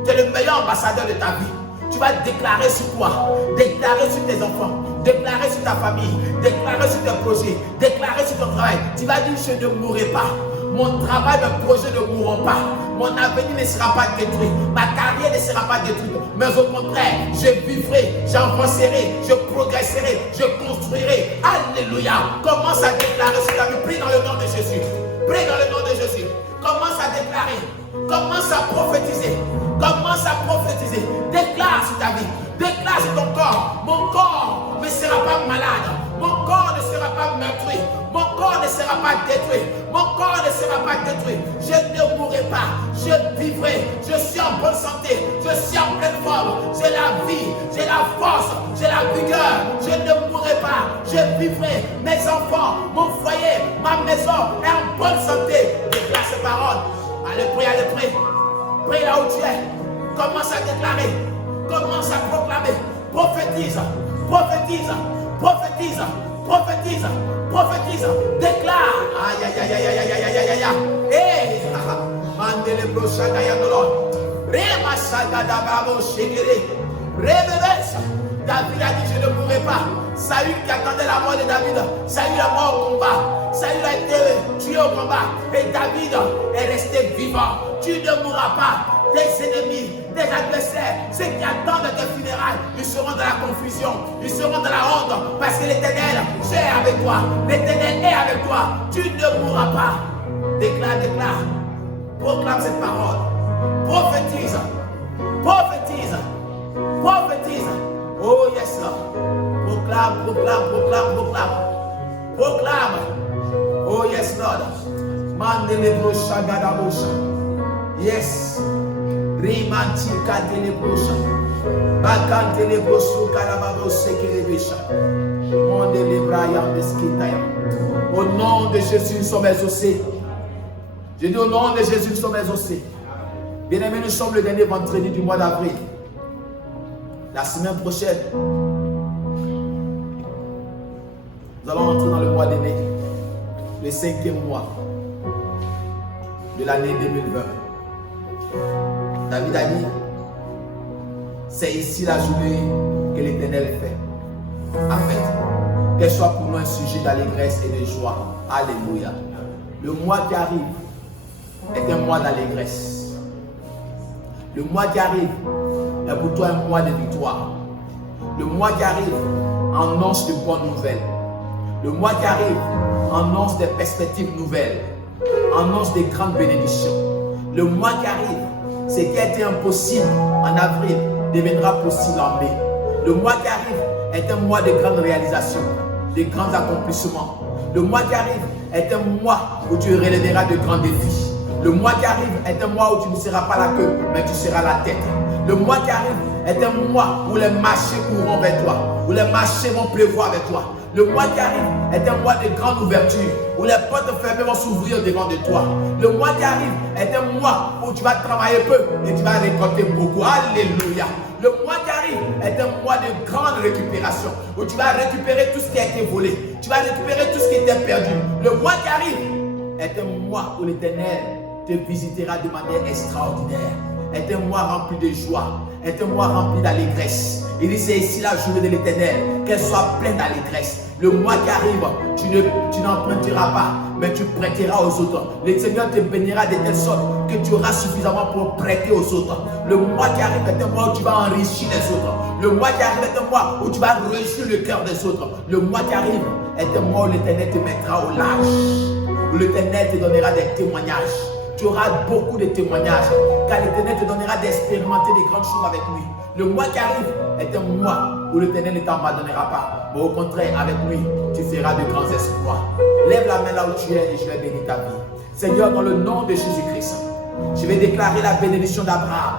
Tu es le meilleur ambassadeur de ta vie. Tu vas déclarer sur toi, déclarer sur tes enfants, déclarer sur ta famille, déclarer sur tes projets, déclarer sur ton travail. Tu vas dire, je ne mourrai pas. Mon travail, mes projets ne mourront pas. Mon avenir ne sera pas détruit. Ma carrière ne sera pas détruite. Mais au contraire, je vivrai, j'avancerai, je progresserai, je construirai. Alléluia. Commence à déclarer sur ta vie. Prie dans le nom de Jésus. Prie dans le nom de Jésus. Commence à déclarer. Commence à prophétiser. Commence à prophétiser. Déclare sur ta vie. Déclare sur ton corps. Mon corps ne sera pas malade. Mon corps ne sera pas meurtri. Mon corps ne sera pas détruit. Mon corps ne sera pas détruit. Je ne mourrai pas. Je vivrai. Je suis en bonne santé. Je suis en pleine forme. J'ai la vie. J'ai la force. J'ai la vigueur. Je ne mourrai pas. Je vivrai. Mes enfants, mon foyer, ma maison est en bonne santé. Déclare ces paroles. Allez, prie, allez, prie. Prie là où tu es. Commence à déclarer. Commence à proclamer. Prophétise. Prophétise. Prophétise. Prophétise. Prophétise. Déclare. Aïe, aïe, aïe, aïe, aïe, aïe, aïe, aïe, aïe. Eh. Mandele brochada ya dolor. Rema saga da babo shigiri. Rebebesa. David a dit, je ne mourrai pas. Saül qui attendait la mort de David, Saül est mort au combat. Saül a été tué au combat. Et David est resté vivant. Tu ne mourras pas. Tes ennemis, tes adversaires, ceux qui attendent tes funérailles, ils seront dans la confusion, ils seront dans la honte, parce que l'Éternel, c'est avec toi. L'Éternel est avec toi. Tu ne mourras pas. Déclare, déclare. Proclame cette parole. Prophétise. Prophétise. Prophétise. Oh yes, Lord. Proclame, proclame, proclame, proclame. Proclame. Oh yes, Lord. Mandele shagada bosha. Yes. Rimantika telebosha. Bakante lebosu karababo sekelebesha. Mandele brayam deskitaya. Au nom de Jésus, nous sommes exaucés. Je dis au nom de Jésus, nous sommes exaucés. Bien-aimés, nous sommes le dernier vendredi du mois d'avril. La semaine prochaine, nous allons entrer dans le mois de mai, le 5e mois de l'année 2020. David a dit, c'est ici la journée que l'Éternel fait. En fait, qu'elle soit pour nous un sujet d'allégresse et de joie. Alléluia. Le mois qui arrive est un mois d'allégresse. Le mois qui arrive est pour toi un mois de victoire. Le mois qui arrive annonce de bonnes nouvelles. Le mois qui arrive annonce des perspectives nouvelles. Annonce des grandes bénédictions. Le mois qui arrive, ce qui a été impossible en avril deviendra possible en mai. Le mois qui arrive est un mois de grandes réalisations, de grands accomplissements. Le mois qui arrive est un mois où tu relèveras de grands défis. Le mois qui arrive est un mois où tu ne seras pas la queue, mais tu seras la tête. Le mois qui arrive est un mois où les marchés courront vers toi, où les marchés vont pleuvoir avec toi. Le mois qui arrive est un mois de grande ouverture, où les portes fermées vont s'ouvrir devant de toi. Le mois qui arrive est un mois où tu vas travailler peu et tu vas récolter beaucoup. Alléluia. Le mois qui arrive est un mois de grande récupération, où tu vas récupérer tout ce qui a été volé. Tu vas récupérer tout ce qui était perdu. Le mois qui arrive est un mois où l'Éternel te visitera de manière extraordinaire. Est un mois rempli de joie, est un mois rempli d'allégresse. Il dit c'est ici la journée de l'Éternel, qu'elle soit pleine d'allégresse. Le mois qui arrive, tu n'emprunteras pas, mais tu prêteras aux autres. Le Seigneur te bénira de telle sorte que tu auras suffisamment pour prêter aux autres. Le mois qui arrive est un mois où tu vas enrichir les autres. Le mois qui arrive est un mois où tu vas réussir le cœur des autres. Le mois qui arrive est un mois où l'Éternel te mettra au large, où l'Éternel te donnera des témoignages. Tu auras beaucoup de témoignages, car l'Éternel te donnera d'expérimenter des grandes choses avec lui. Le mois qui arrive est un mois où l'Éternel ne t'abandonnera pas, mais au contraire, avec lui, tu feras de grands exploits. Lève la main là où tu es et je vais bénir ta vie. Seigneur, dans le nom de Jésus-Christ, je vais déclarer la bénédiction d'Abraham,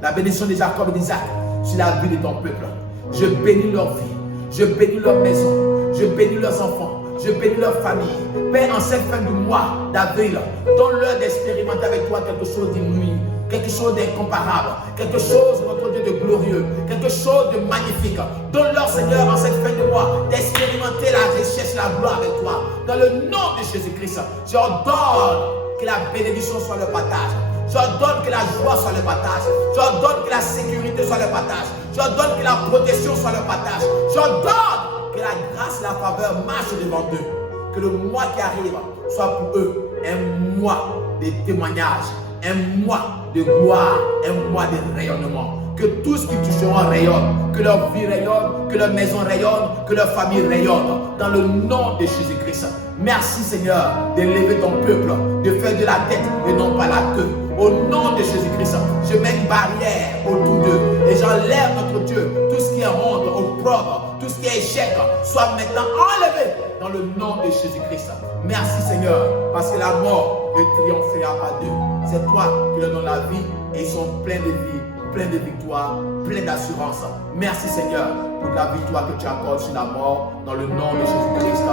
la bénédiction de Jacob et d'Isaac sur la vie de ton peuple. Je bénis leur vie, je bénis leur maison, je bénis leurs enfants. Je bénis leur famille. Père, en cette fin du mois d'avril, donne-leur d'expérimenter avec toi quelque chose d'inouï, quelque chose d'incomparable, quelque chose, notre Dieu, de glorieux, quelque chose de magnifique. Donne-leur, Seigneur, en cette fin de mois, d'expérimenter la richesse, la gloire avec toi. Dans le nom de Jésus-Christ, je ordonne que la bénédiction soit le partage. J'ordonne que la joie soit le partage. J'ordonne que la sécurité soit le partage. J'ordonne que la protection soit le partage. J'ordonne que la grâce et la faveur marchent devant eux. Que le mois qui arrive soit pour eux un mois de témoignage, un mois de gloire, un mois de rayonnement. Que tout ce qui toucheront rayonne, que leur vie rayonne, que leur maison rayonne, que leur famille rayonne. Dans le nom de Jésus-Christ. Merci Seigneur d'élever ton peuple, de faire de la tête et non pas la queue. Au nom de Jésus-Christ, je mets une barrière autour d'eux et j'enlève, notre Dieu, tout ce qui est honte, opprobre, tout ce qui est échec, soit maintenant enlevé dans le nom de Jésus-Christ. Merci Seigneur, parce que la mort ne triomphera pas d'eux. C'est toi qui leur donnes la vie et ils sont pleins de vie, pleins de victoire, pleins d'assurance. Merci Seigneur pour la victoire que tu accordes sur la mort dans le nom de Jésus-Christ.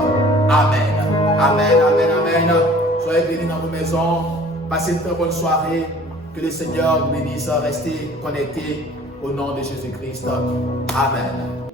Amen. Amen, amen, amen. Soyez bénis dans vos maisons. Passez une très bonne soirée. Que le Seigneur vous bénisse. Restez connectés au nom de Jésus-Christ. Amen.